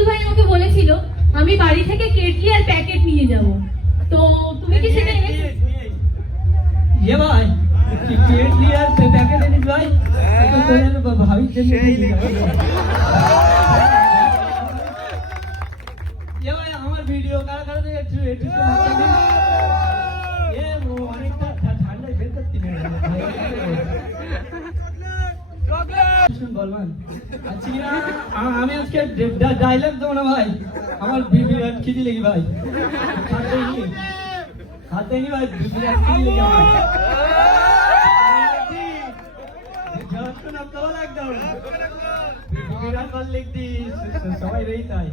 শার্দুল ভাই আমাকে বলেছিল আমি বাড়ি থেকে কেটলি আর প্যাকেট নিয়ে যাব, তো তুমি কি সেটা এনেছো? ये भाई केटली আর প্যাকেট এনেছ ভাই, তো তোরে আমি ভাবি জন্য ये भाई আমার ভিডিও কারা কারা দেখে একটু এ অনেকটা ঠান্ডায় বের করতে নেই বলমান আচ্ছা আমি আজকে ডায়লগ দেবো না ভাই, আমার বিরাট খিদে লেগে ভাই, হাতে নি ভাই বিরাট খিদে লেগে আমার যখন আপনারা লাগতো বিরাট ভালো লিখতি সবাই রই তাই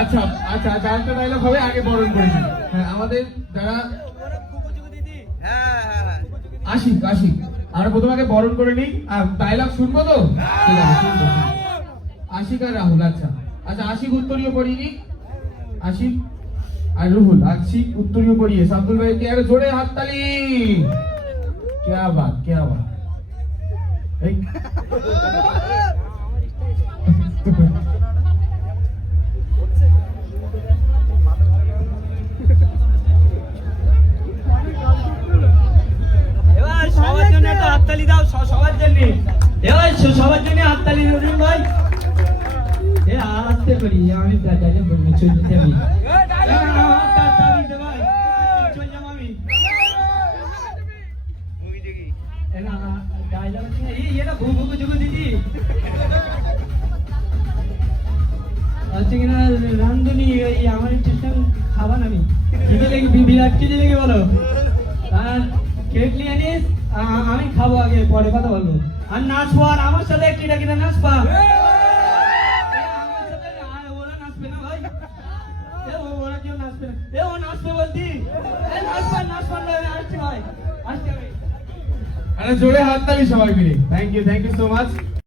আচ্ছা আচ্ছা আচ্ছা একটা ডায়লগ হবে, আগে বরণ করেছি। হ্যাঁ আমাদের যারা আশিক আশিক আমরা প্রথমে আগে বরণ করে নিই, আর ডায়লগ শুনবো তো? ঠিক আছে শুনবো। আশিক আর রাহুল, আচ্ছা আচ্ছা আশিক উত্তরীয় পড়িয়ে নি, আশিক আর রুহুল, আশিক উত্তরীয় পড়িয়ে শার্দুল ভাইকে আরে জোরে হাততালি, क्या बात क्या बात। এই এবার সবার জন্য একটা হাততালি দাও, সবার জন্য এবার সবার জন্য হাততালি দিন ভাই। এ আস্তে করি আমি ডাইলে বলবো চলে যেতে আমি চল যাম আমি ডাইলগ এই এটা ভু ভু জুগু দিদি আচ্ছা কিনা রান্ধুনি ওই আমার টিউশন খাবার আমি খিদে লেগে বিরাট খিদে লেগে বলো, আর কেটলি আনিস আমি খাবো, আগে পরে কথা বলবো। আর নাচবো, আর আমার সাথে কিনা কিনা নাচবা, আমার সাথে ওরা নাচবে না ভাই, ওরা কেউ নাচবে না, ও নাচবে বলছি নাচবা নাচবা আসছি ভাই আসছি আমি। আরে জোরে হাততালি সবাই মিলে, থ্যাংক ইউ সো মাচ।